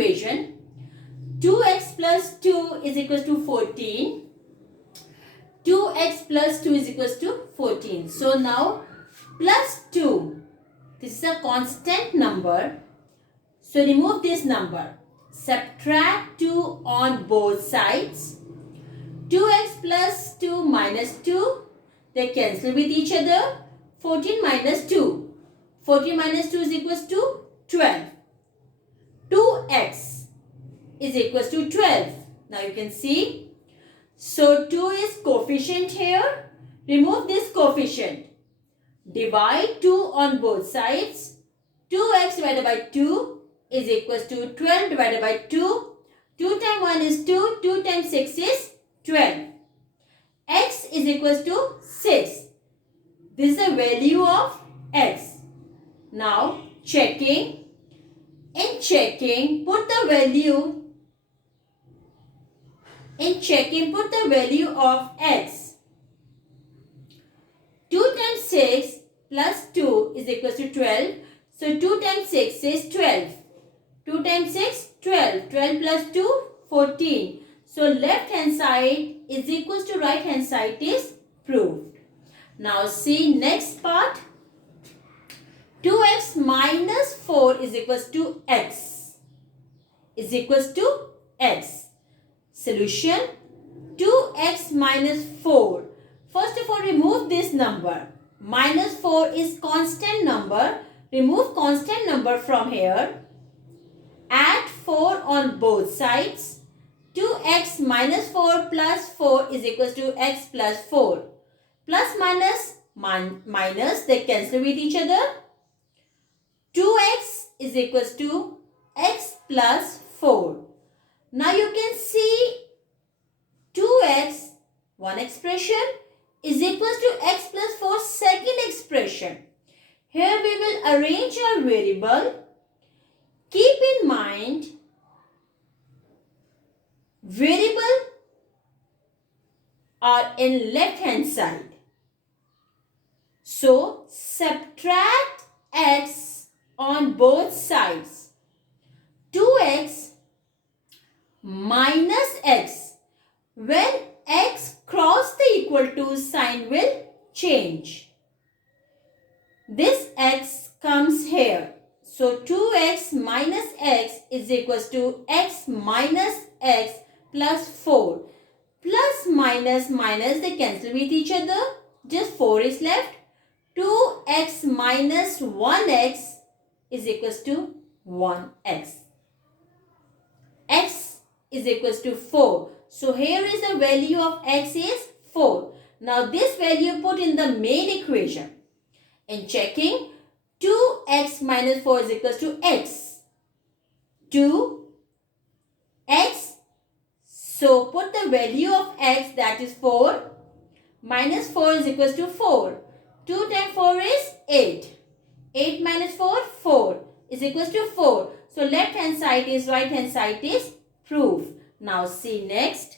equation. 2x plus 2 is equals to 14. 2x plus 2 is equals to 14. So now plus 2. This is a constant number. So remove this number. Subtract 2 on both sides. 2x plus 2 minus 2. They cancel with each other. 14 minus 2. 14 minus 2 is equals to 12. 2x is equals to 12. Now you can see. So 2 is coefficient here. Remove this coefficient. Divide 2 on both sides. 2x divided by 2 is equals to 12 divided by 2. 2 times 1 is 2. 2 times 6 is 12. X is equals to 6. This is the value of x. Now checking. In checking, put the value of x. 2 times 6 plus 2 is equals to 12. So 2 times 6 is 12. 2 times 6, 12. 12 plus 2, 14. So left hand side is equals to right hand side is proved. Now see next part. 2x minus 4 is equals to x. Is equals to x. Solution. 2x minus 4. First of all, remove this number. Minus 4 is constant number. Remove constant number from here. Add 4 on both sides. 2x minus 4 plus 4 is equals to x plus 4. Plus minus, they cancel with each other. 2x is equals to x plus 4. Now you can see 2x, one expression, is equals to x plus 4, second expression. Here we will arrange our variable. Keep in mind, variable are in left hand side. So subtract x on both sides. 2x minus x. When x cross the equal to sign will change. This x comes here. So 2x minus x is equals to x minus x plus 4. Plus minus minus, they cancel with each other. Just 4 is left. 2x minus 1x is equals to 1x. X is equals to 4. So here is the value of x is 4. Now this value put in the main equation. In checking, 2x minus 4 is equals to x. 2x. So put the value of x, that is 4. Minus 4 is equals to 4. 2 times 4 is 8. 8 minus 4, 4 is equals to 4. So left hand side is right hand side is proof. Now see next.